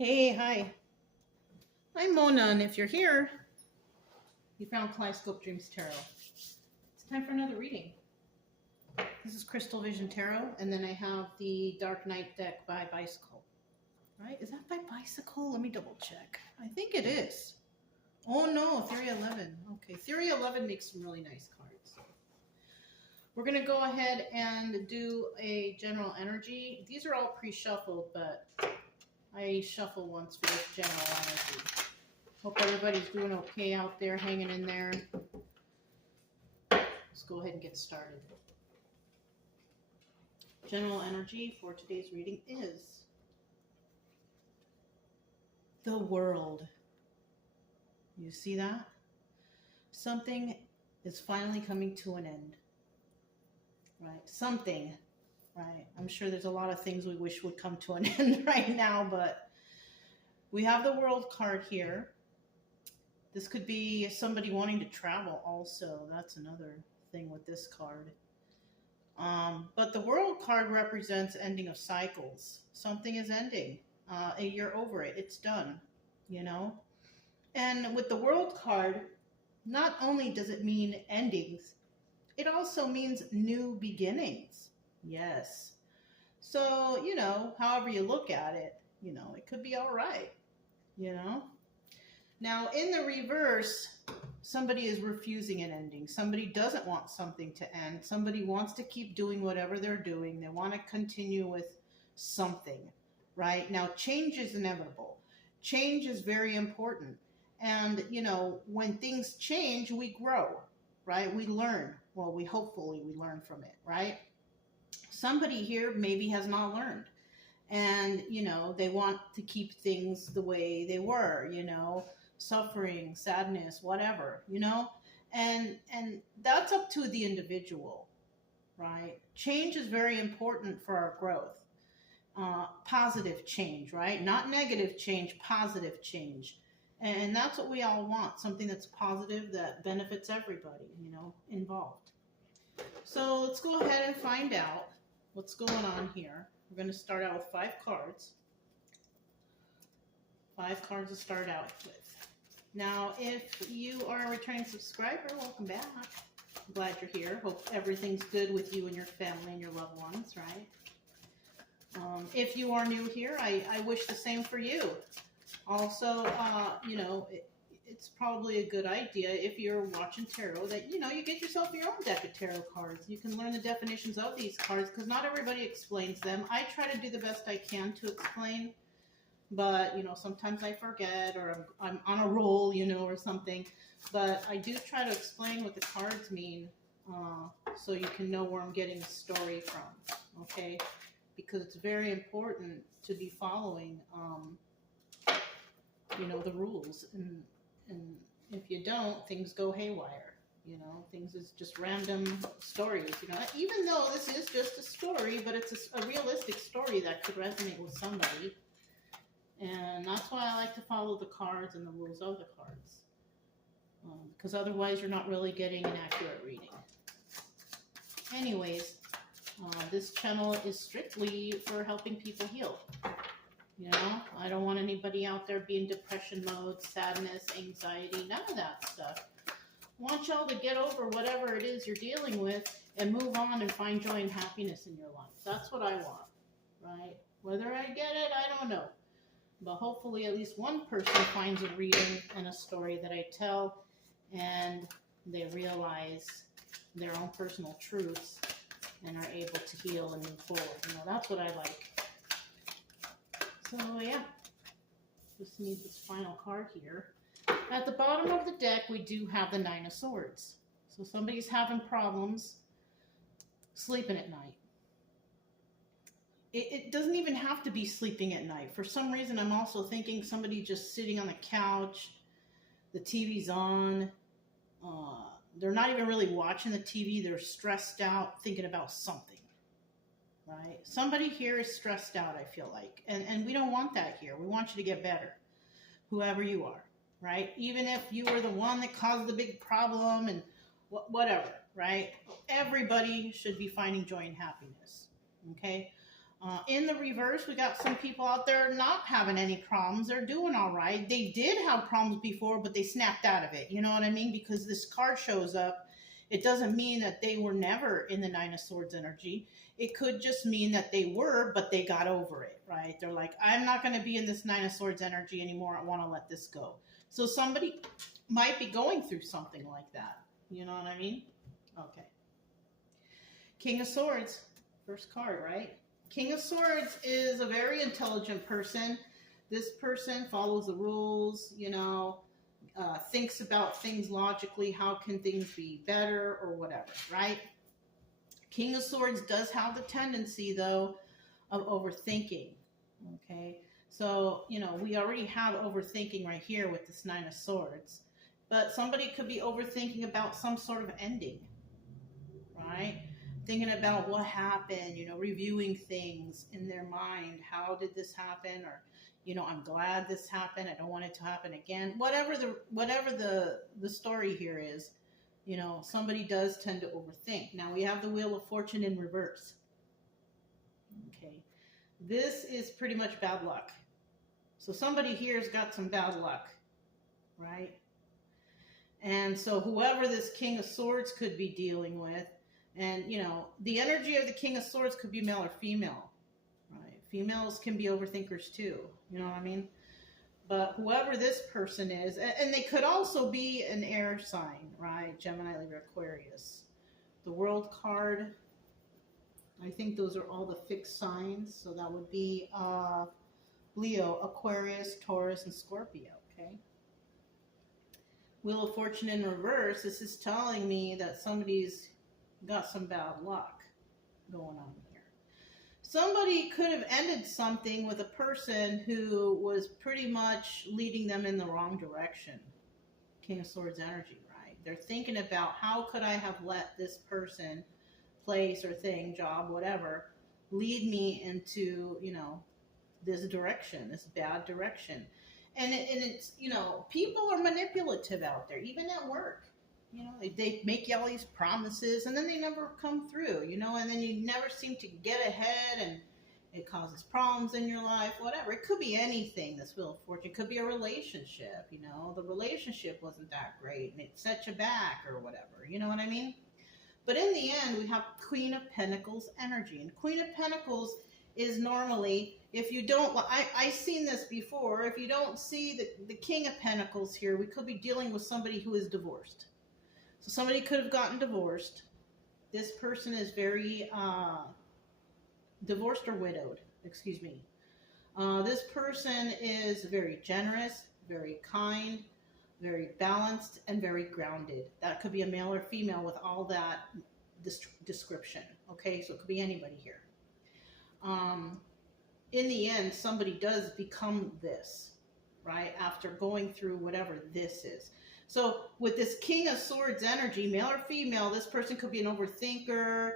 Hey, hi. I'm Mona, and if you're here, you found Kaleidoscope Dreams Tarot. It's time for another reading. This is Crystal Vision Tarot, and then I have the Dark Knight deck by Bicycle. Right? Is that by Bicycle? Let me double check. I think it is. Oh no, Theory 11. Okay, Theory 11 makes some really nice cards. We're going to go ahead and do a general energy. These are all pre-shuffled, but I shuffle once for this general energy. Hope everybody's doing okay out there, hanging in there. Let's go ahead and get started. General energy for today's reading is the world. You see that? Something is finally coming to an end. Right? Something. Right? I'm sure there's a lot of things we wish would come to an end right now, but we have the world card here. This could be somebody wanting to travel also. That's another thing with this card. But the world card represents ending of cycles. Something is ending. You're over it. It's done, you know? And with the world card, not only does it mean endings, it also means new beginnings. Yes. So, you know, however you look at it, you know, it could be all right, you know? Now, in the reverse, somebody is refusing an ending. Somebody doesn't want something to end. Somebody wants to keep doing whatever they're doing. They want to continue with something, right? Now, change is inevitable. Change is very important. And, you know, when things change, we grow, right? We learn. Well, hopefully we learn from it, right? Somebody here maybe has not learned. And, you know, they want to keep things the way they were, you know, suffering, sadness, whatever, you know, and that's up to the individual, right? Change is very important for our growth. Positive change, right? Not negative change, positive change. And that's what we all want, something that's positive that benefits everybody, you know, involved. So let's go ahead and find out what's going on here. We're going to start out with 5 cards. 5 cards to start out with. Now, if you are a returning subscriber, welcome back. I'm glad you're here. Hope everything's good with you and your family and your loved ones, right? If you are new here, I wish the same for you. Also, you know, it's probably a good idea if you're watching tarot that, you know, you get yourself your own deck of tarot cards. You can learn the definitions of these cards because not everybody explains them. I try to do the best I can to explain. But, you know, sometimes I forget or I'm on a roll, you know, or something. But I do try to explain what the cards mean so you can know where I'm getting the story from, okay? Because it's very important to be following, you know, the rules. And if you don't, things go haywire. You know, things is just random stories, you know. Even though this is just a story, but it's a realistic story that could resonate with somebody. And that's why I like to follow the cards and the rules of the cards. Because otherwise you're not really getting an accurate reading. Anyways, this channel is strictly for helping people heal. You know, I don't want anybody out there being depression mode, sadness, anxiety, none of that stuff. I want y'all to get over whatever it is you're dealing with and move on and find joy and happiness in your life. That's what I want, right? Whether I get it, I don't know. But hopefully at least one person finds a reading and a story that I tell and they realize their own personal truths and are able to heal and move forward. You know, that's what I like. So yeah, just need this final card here. At the bottom of the deck, we do have the 9 of Swords. So somebody's having problems sleeping at night. It doesn't even have to be sleeping at night. For some reason, I'm also thinking somebody just sitting on the couch, the TV's on, they're not even really watching the TV, they're stressed out, thinking about something, right? Somebody here is stressed out, I feel like, and we don't want that here. We want you to get better, whoever you are, right? Even if you were the one that caused the big problem and whatever, right? Everybody should be finding joy and happiness, okay? In the reverse, we got some people out there not having any problems. They're doing all right. They did have problems before, but they snapped out of it. You know what I mean? Because this card shows up, it doesn't mean that they were never in the Nine of Swords energy. It could just mean that they were, but they got over it, right? They're like, I'm not going to be in this Nine of Swords energy anymore. I want to let this go. So somebody might be going through something like that. You know what I mean? Okay. King of Swords, first card, right? King of Swords is a very intelligent person. This person follows the rules, you know, thinks about things logically. How can things be better or whatever, right? King of Swords does have the tendency, though, of overthinking, okay? So, you know, we already have overthinking right here with this Nine of Swords. But somebody could be overthinking about some sort of ending, right? Thinking about what happened, you know, reviewing things in their mind. How did this happen? Or, you know, I'm glad this happened. I don't want it to happen again. Whatever the story here is, you know, somebody does tend to overthink. Now we have the Wheel of Fortune in reverse. Okay. This is pretty much bad luck. So somebody here's got some bad luck, right? And so whoever this King of Swords could be dealing with, and, you know, the energy of the King of Swords could be male or female, right? Females can be overthinkers too, you know what I mean? But whoever this person is, and they could also be an air sign, right? Gemini, Libra, Aquarius. The World card, I think those are all the fixed signs. So that would be Leo, Aquarius, Taurus, and Scorpio, okay? Wheel of Fortune in reverse, this is telling me that somebody's got some bad luck going on here. Somebody could have ended something with a person who was pretty much leading them in the wrong direction. King of Swords energy, right? They're thinking about how could I have let this person, place or thing, job, whatever, lead me into, you know, this direction, this bad direction. And it's, you know, people are manipulative out there, even at work. You know, they make you all these promises and then they never come through, you know, and then you never seem to get ahead and it causes problems in your life, whatever. It could be anything, this Wheel of Fortune. It could be a relationship, you know, the relationship wasn't that great and it set you back or whatever, you know what I mean? But in the end, we have Queen of Pentacles energy. And Queen of Pentacles is normally, if you don't, I've seen this before, if you don't see the King of Pentacles here, we could be dealing with somebody who is divorced. So somebody could have gotten divorced. This person is very divorced or widowed, excuse me. This person is very generous, very kind, very balanced, and very grounded. That could be a male or female with all that description. Okay, so it could be anybody here. In the end, somebody does become this, right? After going through whatever this is. So with this King of Swords energy, male or female, this person could be an overthinker,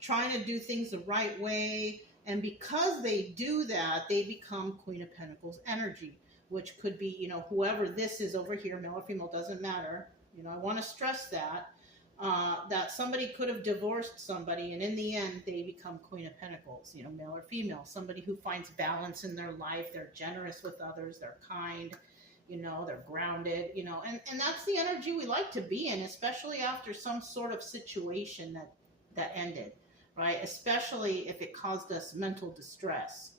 trying to do things the right way. And because they do that, they become Queen of Pentacles energy, which could be, you know, whoever this is over here, male or female, doesn't matter. You know, I want to stress that, that somebody could have divorced somebody, and in the end, they become Queen of Pentacles, you know, male or female. Somebody who finds balance in their life. They're generous with others. They're kind. You know, they're grounded, you know, and that's the energy we like to be in, especially after some sort of situation that ended, right? Especially if it caused us mental distress,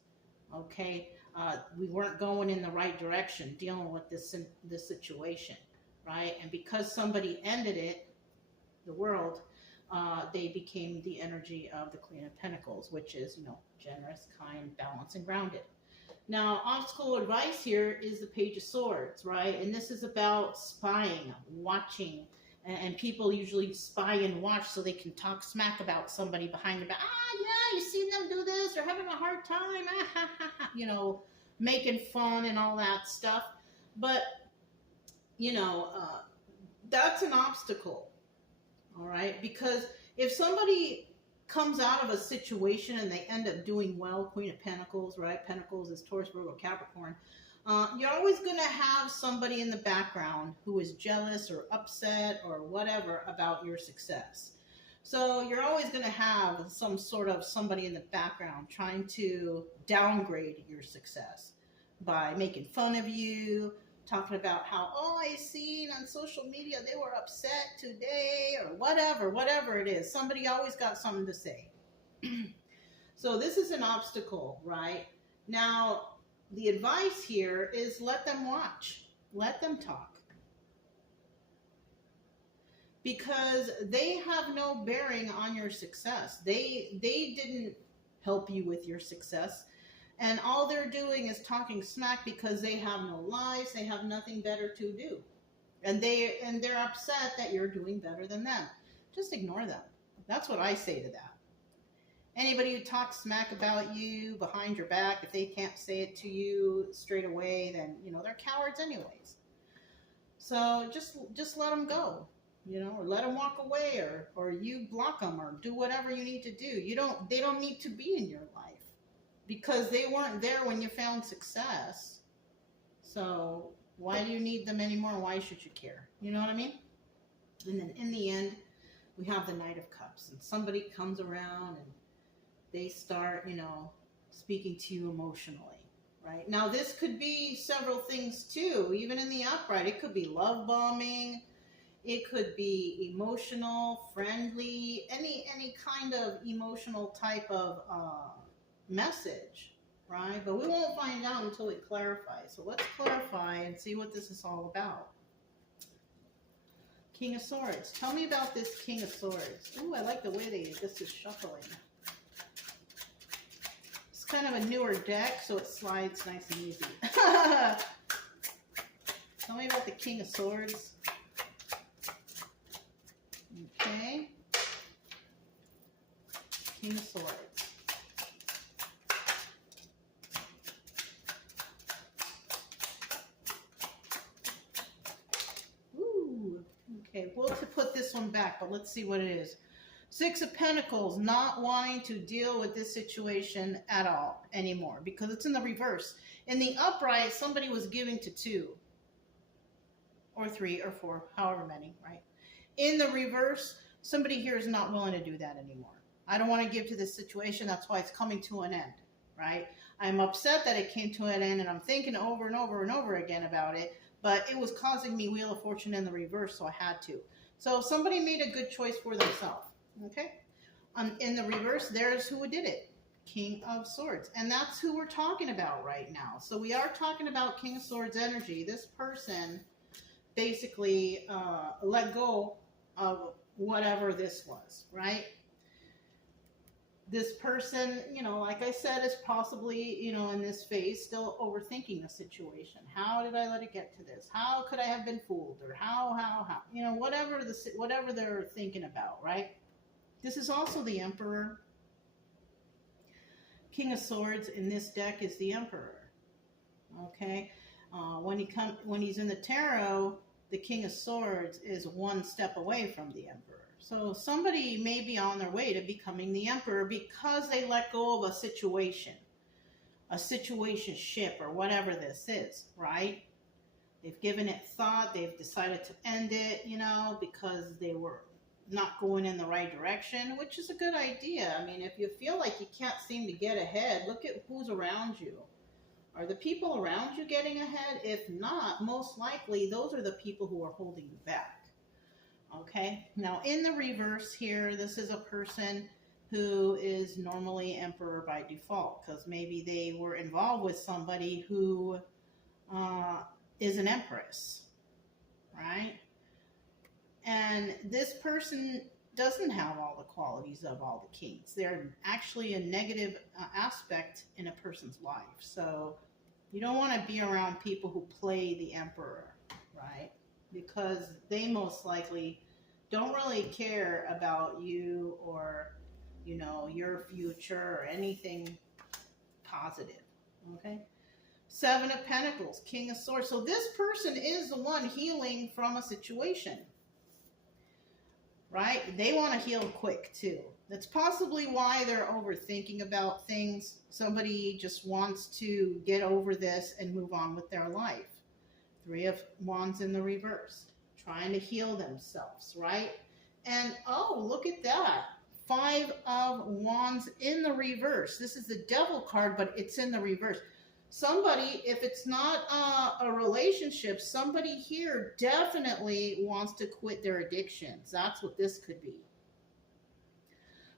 okay? We weren't going in the right direction dealing with this situation, right? And because somebody ended it, the world, they became the energy of the Queen of Pentacles, which is, you know, generous, kind, balanced, and grounded. Now, off-school advice here is the Page of Swords, right? And this is about spying, watching, and people usually spy and watch so they can talk smack about somebody behind your back. Yeah, you seen them do this? They're having a hard time. You know, making fun and all that stuff. But, you know, that's an obstacle, all right? Because if somebody comes out of a situation and they end up doing well, Queen of Pentacles, right? Pentacles is Taurus, Virgo, Capricorn. You're always going to have somebody in the background who is jealous or upset or whatever about your success. So you're always going to have some sort of somebody in the background trying to downgrade your success by making fun of you, talking about how, oh, I seen on social media they were upset today or whatever it is. Somebody always got something to say. So this is an obstacle, right? Now, the advice here is let them watch, let them talk. Because they have no bearing on your success. They didn't help you with your success. And all they're doing is talking smack because they have no lives, they have nothing better to do. And they're upset that you're doing better than them. Just ignore them. That's what I say to that. Anybody who talks smack about you behind your back, if they can't say it to you straight away, then they're cowards anyways. So just let them go. Or let them walk away, or you block them, or do whatever you need to do. They don't need to be in your life because they weren't there when you found success. So why do you need them anymore? Why should you care? You know what I mean? And then in the end, we have the Knight of Cups, and somebody comes around and they start, speaking to you emotionally, right? Now this could be several things too. Even in the upright, it could be love bombing. It could be emotional, friendly, any kind of emotional type of message, right? But we won't find out until it clarifies. So let's clarify and see what this is all about. King of Swords. Tell me about this King of Swords. Ooh, I like the way this is shuffling. It's kind of a newer deck, so it slides nice and easy. Tell me about the King of Swords. Okay. King of Swords. Ooh. Okay, we'll have to put this one back, but let's see what it is. Six of Pentacles, not wanting to deal with this situation at all anymore because it's in the reverse. In the upright, somebody was giving to 2 or 3 or 4, however many, right? In the reverse, somebody here is not willing to do that anymore. I don't want to give to this situation. That's why it's coming to an end, right? I'm upset that it came to an end, and I'm thinking over and over and over again about it, but it was causing me Wheel of Fortune in the reverse, so I had to. So somebody made a good choice for themselves, okay? In the reverse, there's who did it. King of Swords. And that's who we're talking about right now. So we are talking about King of Swords energy. This person basically let go of whatever this was, right? This person, like I said, is possibly, in this phase, still overthinking the situation. How did I let it get to this? How could I have been fooled? Or how, whatever they're thinking about, right? This is also the Emperor. King of Swords in this deck is the Emperor, okay? When he's in the tarot, the King of Swords is one step away from the Emperor. So somebody may be on their way to becoming the Emperor because they let go of a situationship, or whatever this is, right? They've given it thought. They've decided to end it, because they were not going in the right direction, which is a good idea. I mean, if you feel like you can't seem to get ahead, look at who's around you. Are the people around you getting ahead? If not, most likely those are the people who are holding you back. Okay, now in the reverse here, this is a person who is normally Emperor by default because maybe they were involved with somebody who is an Empress, right? And this person doesn't have all the qualities of all the kings. They're actually a negative aspect in a person's life. So you don't want to be around people who play the Emperor, right? Because they most likely don't really care about you or, your future or anything positive, okay? Seven of Pentacles, King of Swords. So this person is the one healing from a situation, right? They want to heal quick too. That's possibly why they're overthinking about things. Somebody just wants to get over this and move on with their life. Three of Wands in the reverse, trying to heal themselves, right? And oh, look at that. 5 of Wands in the reverse. This is the Devil card, but it's in the reverse. Somebody, if it's not a relationship, somebody here definitely wants to quit their addictions. That's what this could be.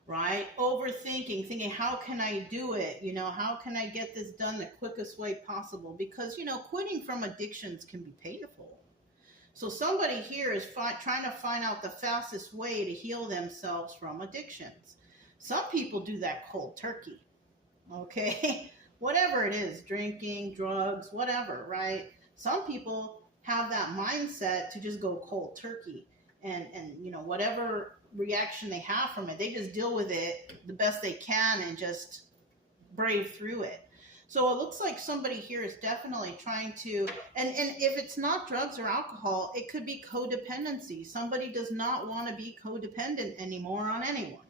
Right? Overthinking, thinking, how can I do it? You know, how can I get this done the quickest way possible? Because, you know, quitting from addictions can be painful. So somebody here is trying to find out the fastest way to heal themselves from addictions. Some people do that cold turkey, okay? Whatever it is, drinking, drugs, whatever, right? Some people have that mindset to just go cold turkey and you know, whatever reaction they have from it, they just deal with it the best they can and just brave through it. So it looks like somebody here is definitely trying to, and if it's not drugs or alcohol, it could be codependency. Somebody does not want to be codependent anymore on anyone.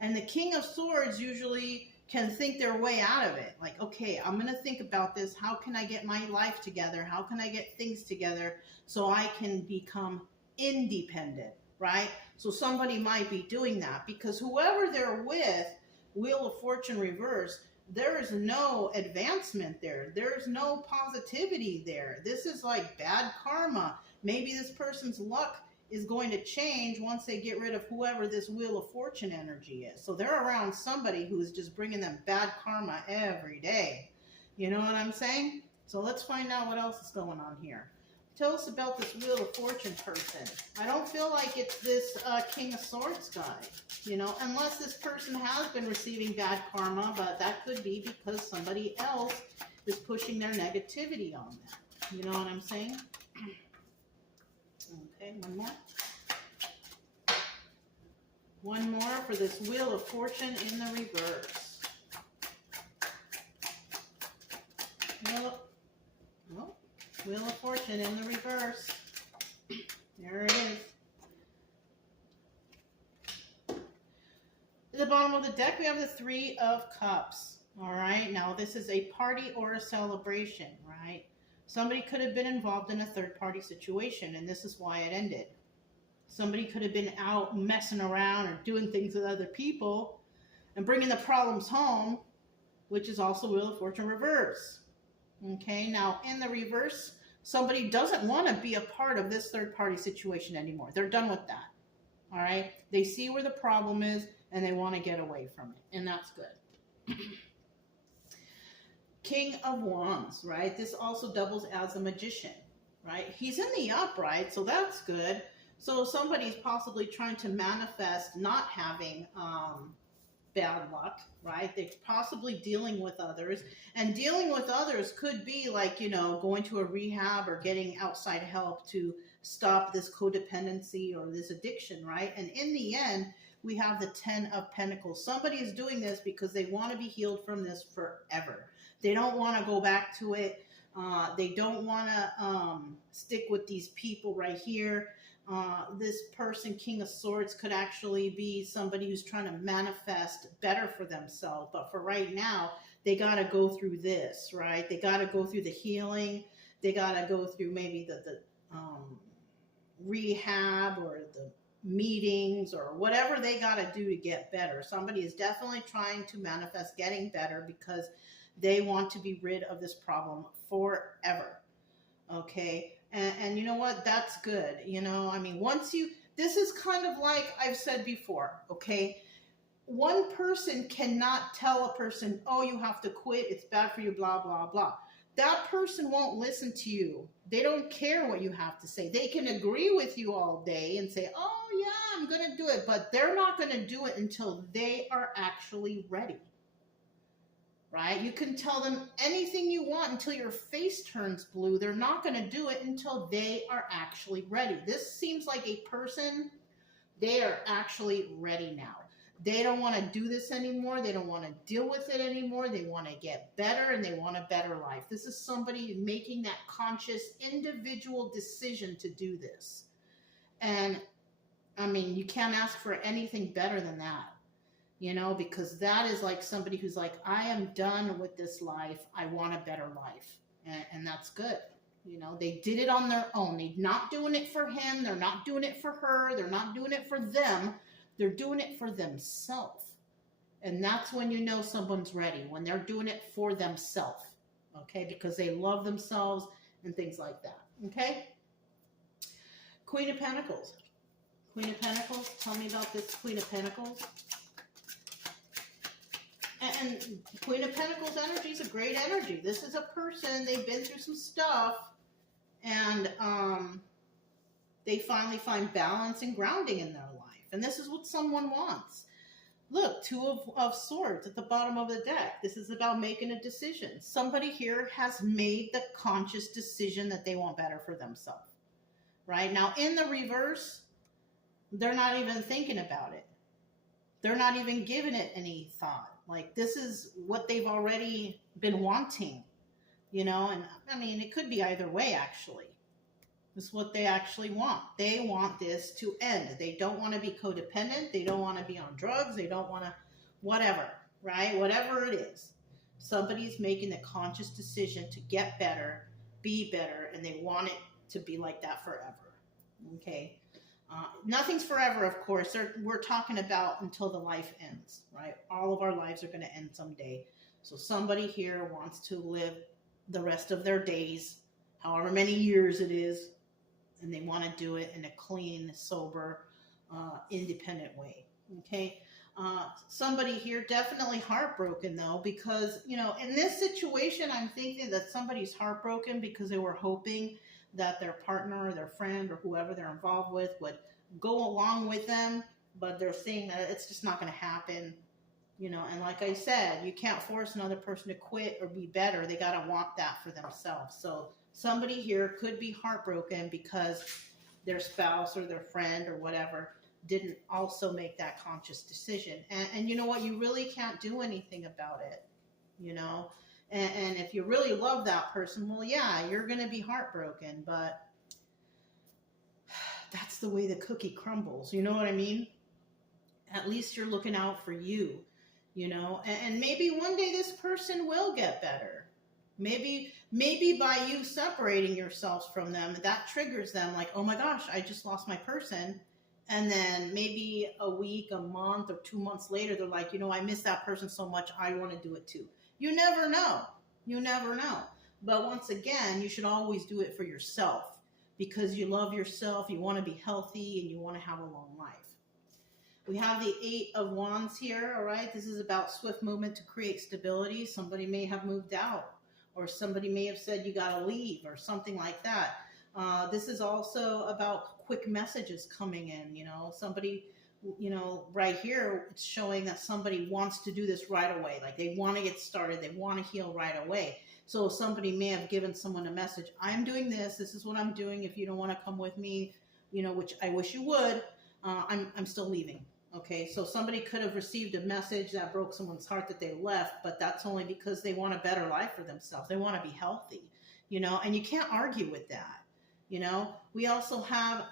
And the King of Swords usually can think their way out of it. Like, okay, I'm going to think about this. How can I get my life together? How can I get things together so I can become independent, right? So somebody might be doing that because whoever they're with, Wheel of Fortune reverse, there is no advancement there. There's no positivity there. This is like bad karma. Maybe this person's luck is going to change once they get rid of whoever this Wheel of Fortune energy is. So they're around somebody who is just bringing them bad karma every day. You know what I'm saying? So let's find out what else is going on here. Tell us about this Wheel of Fortune person. I don't feel like it's this King of Swords guy, you know, unless this person has been receiving bad karma, but that could be because somebody else is pushing their negativity on them. You know what I'm saying? Okay, one more. One more for this Wheel of Fortune in the reverse. Wheel of Fortune in the reverse. There it is. At the bottom of the deck, we have the 3 of Cups. All right, now this is a party or a celebration, right? Somebody could have been involved in a third-party situation, and this is why it ended. Somebody could have been out messing around or doing things with other people and bringing the problems home, which is also Wheel of Fortune reverse. Okay, now in the reverse, somebody doesn't want to be a part of this third-party situation anymore. They're done with that. All right, they see where the problem is and they want to get away from it, and that's good. King of Wands, right? This also doubles as a magician, right? He's in the upright, so that's good. So somebody's possibly trying to manifest not having bad luck, right? They're possibly dealing with others, and dealing with others could be like, you know, going to a rehab or getting outside help to stop this codependency or this addiction, right? And in the end, we have the 10 of Pentacles. Somebody is doing this because they want to be healed from this forever. They don't want to go back to it. They don't want to stick with these people right here. This person, King of Swords, could actually be somebody who's trying to manifest better for themselves. But for right now, they got to go through this, right? They got to go through the healing. They got to go through maybe the rehab or the meetings or whatever they got to do to get better. Somebody is definitely trying to manifest getting better because they want to be rid of this problem forever. Okay. And you know what? That's good. You know, I mean, this is kind of like I've said before, okay? One person cannot tell a person, oh, you have to quit. It's bad for you, blah, blah, blah. That person won't listen to you. They don't care what you have to say. They can agree with you all day and say, oh, yeah, I'm going to do it. But they're not going to do it until they are actually ready. Right? You can tell them anything you want until your face turns blue. They're not going to do it until they are actually ready. This seems like a person, they are actually ready now. They don't want to do this anymore. They don't want to deal with it anymore. They want to get better and they want a better life. This is somebody making that conscious individual decision to do this. And I mean, you can't ask for anything better than that. You know, because that is like somebody who's like, I am done with this life. I want a better life. And that's good. You know, they did it on their own. They're not doing it for him. They're not doing it for her. They're not doing it for them. They're doing it for themselves. And that's when you know someone's ready, when they're doing it for themselves. Okay, because they love themselves and things like that. Okay? Queen of Pentacles. Queen of Pentacles, tell me about this Queen of Pentacles. And Queen of Pentacles energy is a great energy. This is a person, they've been through some stuff, and they finally find balance and grounding in their life. And this is what someone wants. Look, Two of Swords at the bottom of the deck. This is about making a decision. Somebody here has made the conscious decision that they want better for themselves. Right? Now, in the reverse, they're not even thinking about it. They're not even giving it any thought. Like, this is what they've already been wanting, you know? And I mean, it could be either way, actually. This is what they actually want. They want this to end. They don't want to be codependent. They don't want to be on drugs. They don't want to, whatever, right? Whatever it is. Somebody's making the conscious decision to get better, be better, and they want it to be like that forever, okay? Nothing's forever, of course. We're talking about until the life ends, right? All of our lives are going to end someday. So somebody here wants to live the rest of their days, however many years it is, and they want to do it in a clean, sober, independent way, okay? Somebody here definitely heartbroken, though, because, you know, in this situation, I'm thinking that somebody's heartbroken because they were hoping that their partner or their friend or whoever they're involved with would go along with them, but they're seeing that it's just not going to happen, you know. And like I said, you can't force another person to quit or be better. They got to want that for themselves. So somebody here could be heartbroken because their spouse or their friend or whatever didn't also make that conscious decision. And you know what? You really can't do anything about it, you know. And if you really love that person, well, yeah, you're going to be heartbroken, but that's the way the cookie crumbles. You know what I mean? At least you're looking out for you, you know, and maybe one day this person will get better. Maybe by you separating yourselves from them, that triggers them like, oh my gosh, I just lost my person. And then maybe a week, a month, or 2 months later, they're like, you know, I miss that person so much, I want to do it too. You never know. You never know. But once again, you should always do it for yourself because you love yourself, you want to be healthy, and you want to have a long life. We have the 8 of Wands here, all right? This is about swift movement to create stability. Somebody may have moved out, or somebody may have said you got to leave, or something like that. This is also about quick messages coming in, you know, somebody, you know, right here, it's showing that somebody wants to do this right away. Like they want to get started. They want to heal right away. So somebody may have given someone a message. I'm doing this. This is what I'm doing. If you don't want to come with me, you know, which I wish you would, I'm still leaving. Okay. So somebody could have received a message that broke someone's heart that they left, but that's only because they want a better life for themselves. They want to be healthy, you know, and you can't argue with that. You know, we also have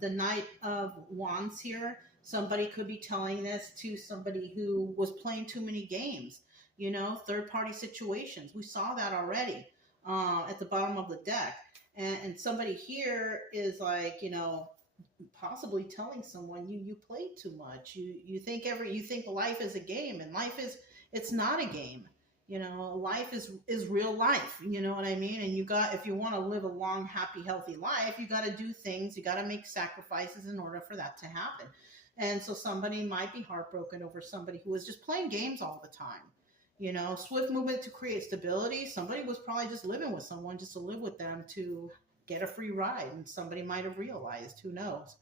the Knight of Wands here. Somebody could be telling this to somebody who was playing too many games, you know, third-party situations. We saw that already at the bottom of the deck. And somebody here is like, you know, possibly telling someone you played too much. You think life is a game, and it's not a game. You know, life is real life. You know what I mean? And if you want to live a long, happy, healthy life, you got to do things. You got to make sacrifices in order for that to happen. And so somebody might be heartbroken over somebody who was just playing games all the time. You know, swift movement to create stability. Somebody was probably just living with someone just to live with them to get a free ride. And somebody might have realized, who knows?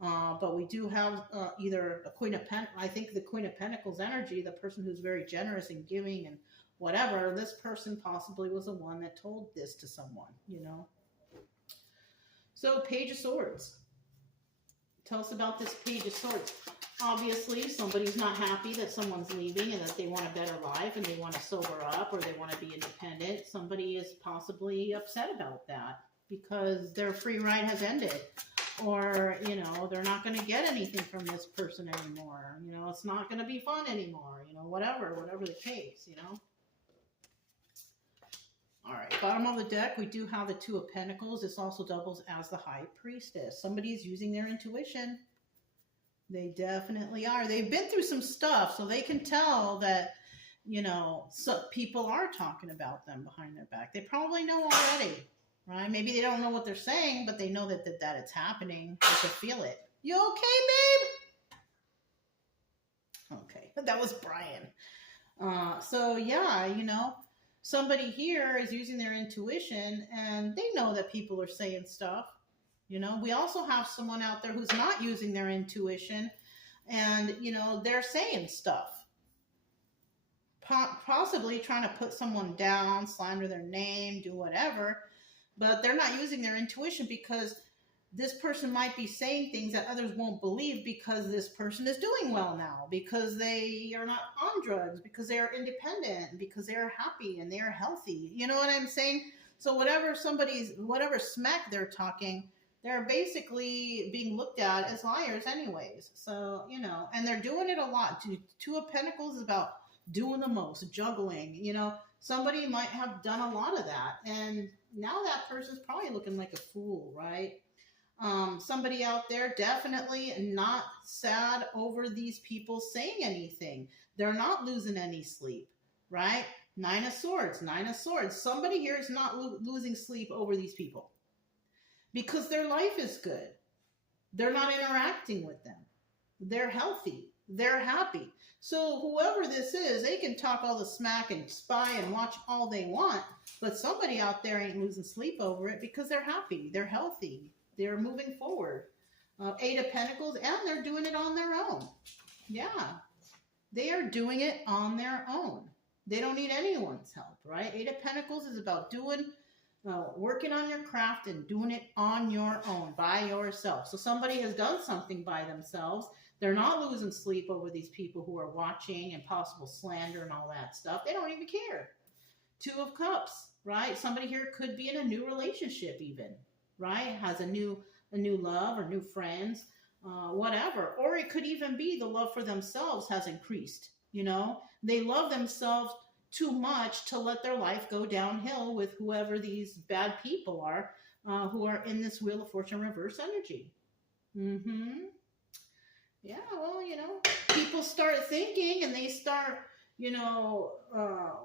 But we do have either a Queen of Pentacles. I think the Queen of Pentacles energy, the person who's very generous and giving and whatever, this person possibly was the one that told this to someone, you know. So Page of Swords. Tell us about this Page of Swords. Obviously, somebody's not happy that someone's leaving and that they want a better life and they want to sober up or they want to be independent. Somebody is possibly upset about that because their free ride has ended. Or, you know, they're not going to get anything from this person anymore. You know, it's not going to be fun anymore. You know, whatever the case, you know. All right, bottom of the deck, we do have the Two of Pentacles. This also doubles as the High Priestess. Somebody's using their intuition. They definitely are. They've been through some stuff, so they can tell that, you know, some people are talking about them behind their back. They probably know already, right? Maybe they don't know what they're saying, but they know that it's happening. They can feel it. You okay, babe? Okay, that was Brian. So yeah, you know, somebody here is using their intuition, and they know that people are saying stuff. You know, we also have someone out there who's not using their intuition, and, you know, they're saying stuff. Possibly trying to put someone down, slander their name, do whatever, but they're not using their intuition because this person might be saying things that others won't believe because this person is doing well now, because they are not on drugs, because they are independent, because they are happy and they are healthy. You know what I'm saying? So whatever smack they're talking, they're basically being looked at as liars anyways. So, you know, and they're doing it a lot. Two of Pentacles is about doing the most, juggling. You know, somebody might have done a lot of that, and now that person's probably looking like a fool, right? Somebody out there definitely not sad over these people saying anything. They're not losing any sleep, right? Nine of Swords. Somebody here is not losing sleep over these people because their life is good. They're not interacting with them. They're healthy. They're happy. So whoever this is, they can talk all the smack and spy and watch all they want, but somebody out there ain't losing sleep over it because they're happy. They're healthy. They're moving forward. Eight of Pentacles, and they're doing it on their own. Yeah, they are doing it on their own. They don't need anyone's help, right? Eight of Pentacles is about working on your craft and doing it on your own, by yourself. So somebody has done something by themselves. They're not losing sleep over these people who are watching and possible slander and all that stuff. They don't even care. Two of Cups, right? Somebody here could be in a new relationship even, right? Has a new love or new friends, whatever. Or it could even be the love for themselves has increased. You know, they love themselves too much to let their life go downhill with whoever these bad people are, who are in this Wheel of Fortune reverse energy. Yeah, well, you know, people start thinking and they start, you know,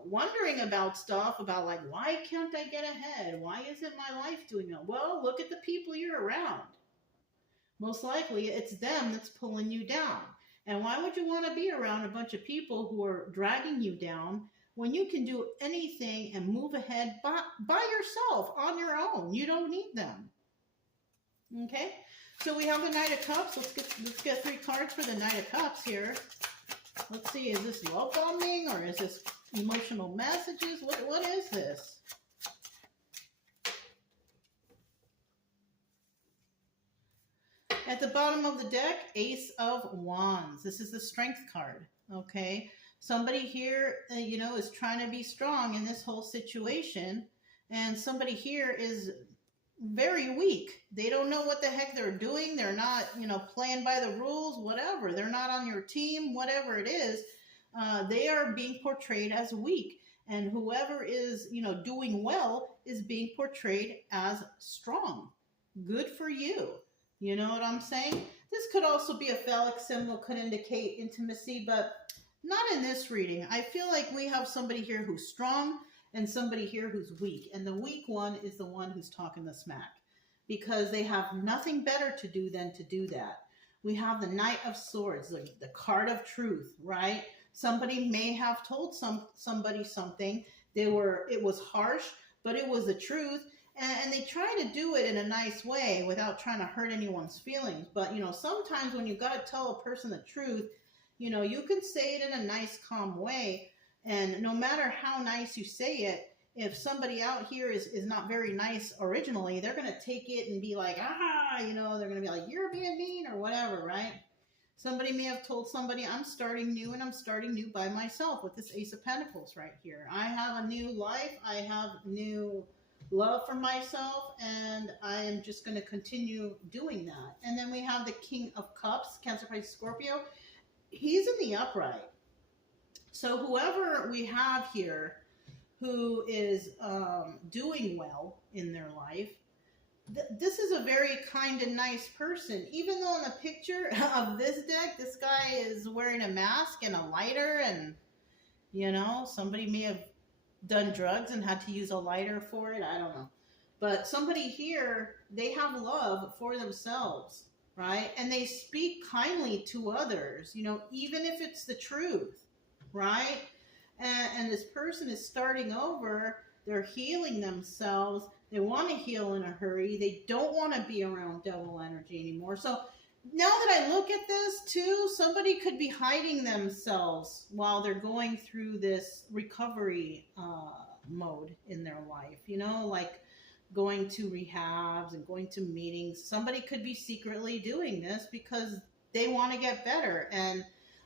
wondering about stuff about like, why can't I get ahead? Why isn't my life doing that? Well, look at the people you're around. Most likely it's them that's pulling you down. And why would you want to be around a bunch of people who are dragging you down when you can do anything and move ahead by yourself on your own? You don't need them. Okay? So we have the Knight of Cups. Let's get 3 cards for the Knight of Cups here. Let's see, is this love bombing or is this emotional messages? What is this? At the bottom of the deck, Ace of Wands. This is the Strength card, okay? Somebody here, you know, is trying to be strong in this whole situation, and somebody here is very weak. They don't know what the heck they're doing. They're not, you know, playing by the rules, whatever. They're not on your team, whatever it is. They are being portrayed as weak. And whoever is, you know, doing well is being portrayed as strong. Good for you. You know what I'm saying? This could also be a phallic symbol, could indicate intimacy, but not in this reading. I feel like we have somebody here who's strong and somebody here who's weak. And the weak one is the one who's talking the smack because they have nothing better to do than to do that. We have the Knight of Swords, the card of truth, right? Somebody may have told somebody something. It was harsh, but it was the truth. And they try to do it in a nice way without trying to hurt anyone's feelings. But, you know, sometimes when you've got to tell a person the truth, you know, you can say it in a nice, calm way. And no matter how nice you say it, if somebody out here is not very nice originally, they're going to take it and be like, aha, you know, they're going to be like, you're being mean or whatever, right? Somebody may have told somebody, I'm starting new and I'm starting new by myself with this Ace of Pentacles right here. I have a new life. I have new love for myself, and I am just going to continue doing that. And then we have the King of Cups, Cancer, Pisces, Scorpio. He's in the upright. So whoever we have here, who is doing well in their life, this is a very kind and nice person. Even though in the picture of this deck, this guy is wearing a mask and a lighter, and somebody may have done drugs and had to use a lighter for it. I don't know. But somebody here, they have love for themselves, right? And they speak kindly to others, even if it's the truth, right? And this person is starting over. They're healing themselves. They want to heal in a hurry. They don't want to be around devil energy anymore. So now that I look at this too, somebody could be hiding themselves while they're going through this recovery mode in their life, like going to rehabs and going to meetings. Somebody could be secretly doing this because they want to get better. And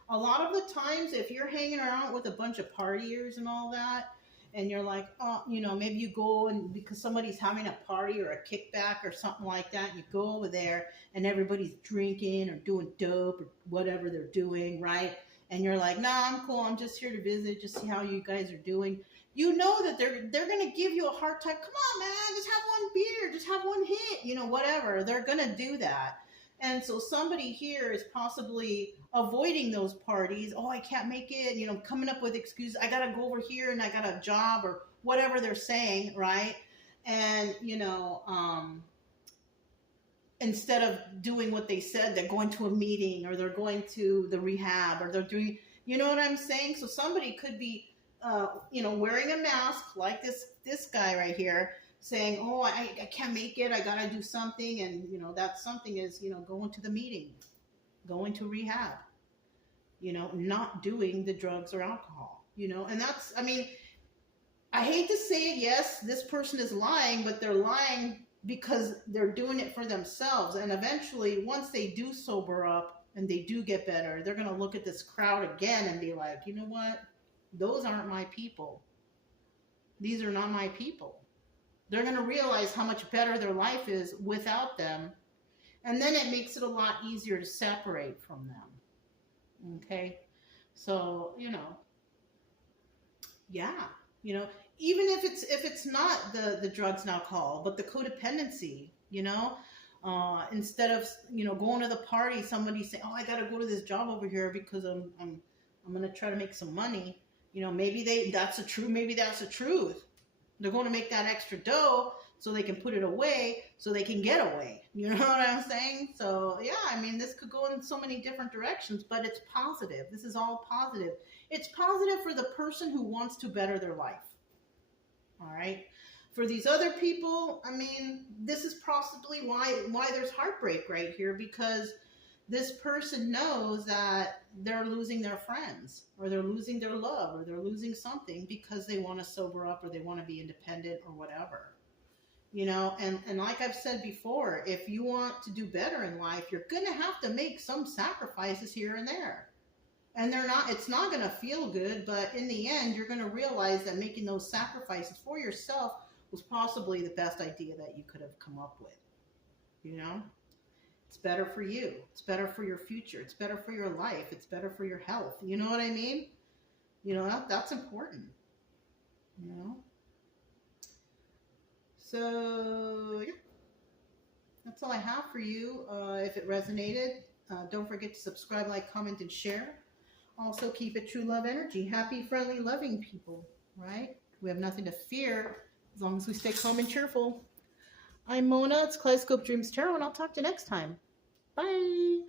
a lot of the times, if you're hanging around with a bunch of partiers and all that, and you're like, oh, maybe you go and because somebody's having a party or a kickback or something like that, and you go over there and everybody's drinking or doing dope or whatever they're doing, right? And you're like, nah, I'm cool. I'm just here to visit, just see how you guys are doing. You know that they're going to give you a hard time. Come on, man, just have one beer, just have one hit, whatever. They're going to do that. And so somebody here is possibly avoiding those parties. Oh, I can't make it, coming up with excuses. I got to go over here and I got a job or whatever they're saying, right? And, instead of doing what they said, they're going to a meeting or they're going to the rehab or they're doing, you know what I'm saying? So somebody could be, wearing a mask like this guy right here, saying, oh, I can't make it, I gotta do something, and that something is going to the meeting, going to rehab, not doing the drugs or alcohol, and that's, I hate to say it, yes, this person is lying, but they're lying because they're doing it for themselves, and eventually once they do sober up and they do get better, they're gonna look at this crowd again and be like, you know what, those aren't my people, these are not my people. They're going to realize how much better their life is without them. And then it makes it a lot easier to separate from them. Okay? So, yeah, even if it's not the drugs and alcohol, but the codependency, instead of, going to the party, somebody say, oh, I got to go to this job over here because I'm going to try to make some money. Maybe that's the truth. Maybe that's the truth. They're going to make that extra dough so they can put it away so they can get away. You know what I'm saying? So, yeah, this could go in so many different directions, but it's positive. This is all positive. It's positive for the person who wants to better their life. All right? For these other people, this is possibly why there's heartbreak right here, because this person knows that they're losing their friends or they're losing their love or they're losing something because they want to sober up or they want to be independent or whatever, and like I've said before, if you want to do better in life, you're going to have to make some sacrifices here and there, and it's not going to feel good, but in the end, you're going to realize that making those sacrifices for yourself was possibly the best idea that you could have come up with, It's better for you. It's better for your future. It's better for your life. It's better for your health. You know what I mean? That's important. So, yeah. That's all I have for you. If it resonated, don't forget to subscribe, like, comment, and share. Also, keep it true love energy. Happy, friendly, loving people, right? We have nothing to fear as long as we stay calm and cheerful. I'm Mona. It's Kaleidoscope Dreams Tarot, and I'll talk to you next time. Bye.